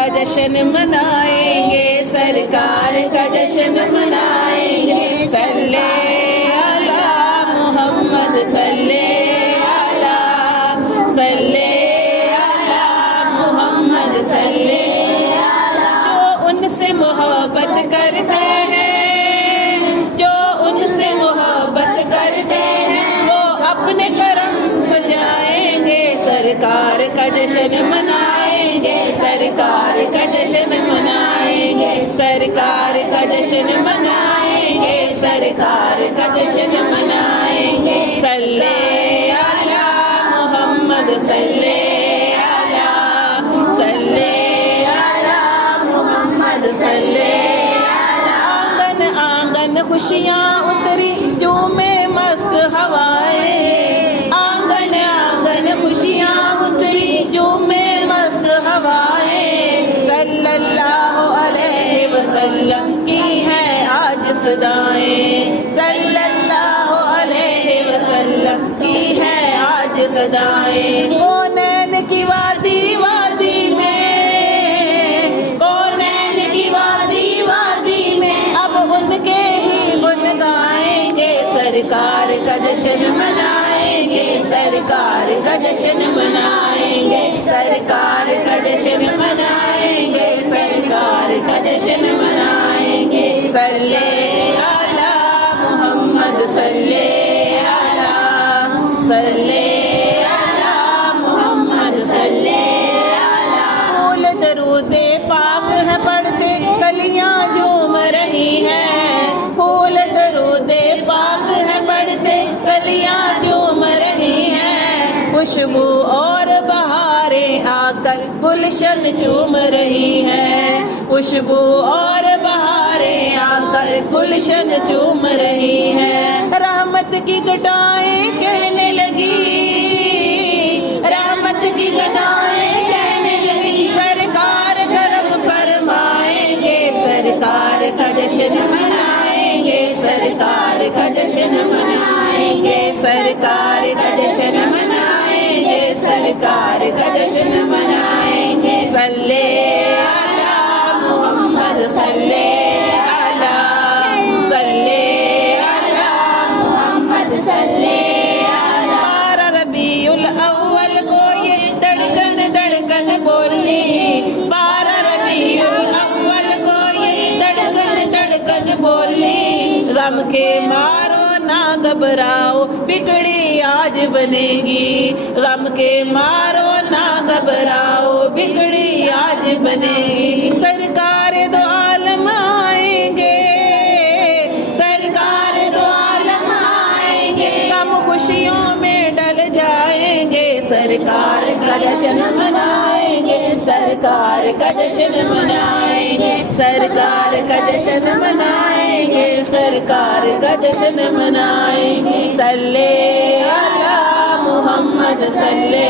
का जश्न मनाएंगे, सरकार का जश्न मनाएंगे। सल्ले अला मोहम्मद सल्ले अला, सल्ले अला मोहम्मद सल्ले अला। जो उनसे मोहब्बत करते हैं, जो उनसे मोहब्बत करते हैं, वो अपने करम सजाएंगे, सरकार का जश्न मनाएंगे, सरकार का जश्न मनाएंगे, सरकार का जश्न मनाएंगे, सरकार का जश्न मनाएंगे। सल्ले अला मोहम्मद सल्ले अला, सल्ले अला मोहम्मद सल्ले अला। आंगन आंगन खुशियाँ उतरी झूमे मस्त हवाएं, आंगन आंगन खुशियाँ उतरी झूमे मस्त हवाएं। सल्लल्लाहु अलैहि वसल्लम की है आज सदाएं, सल्लल्लाहु अलैहि वसल्लम की है आज सदाएं। कौनैन की वादी वादी में, कौनैन की वादी वादी में, अब उनके ही गुन गाएंगे, सरकार का जश्न मनाएंगे, सरकार का जश्न मनाएंगे, सरकार का जश्न मनाएंगे, सरकार का जश्न मनाएंगे। सल्ले अला मोहम्मद सल्ले अला, सल्ले अला मोहम्मद सल्ले अला। फूल दरूदे पाक है पढ़ते कलियां झूम रही हैं, फूल दरूदे पाक है पढ़ते कलियां झूम रही हैं। खुशबू और बहारें आकर गुलशन चूम रही हैं, खुशबू और बहारें आकर गुलशन चूम रही हैं। रहमत की घटाएं कहने लगी, रहमत की घटाएं कहने लगी, सरकार करम फरमाएंगे, सरकार का जश्न मनाएंगे, सरकार का जश्न मनाएंगे, सरकार का जश्न मनाएंगे, सरकार का जश्न मनाएंगे। सल्ले अला मोहम्मद सल्ले अला, सल्ले अला मोहम्मद सल्ले अला। 12 रबीउल अव्वल को ये धड़कन धड़कन बोली, 12 रबीउल अव्वल को ये धड़कन धड़कन बोली। गम के मारो ना घबराओ बिगड़ी आज बनेगी, गम के मारो ना घबराओ बिगड़ी आज बनेगी। सरकार दो आलम आएंगे, सरकार दो आलम आएंगे, गम खुशियों में डल जाएंगे, सरकार का जश्न मनाएंगे, सरकार का जश्न मनाएंगे, सरकार का जश्न मनाएंगे, सरकार का जश्न मनाएंगे। सल्ले अला मोहम्मद सल्ले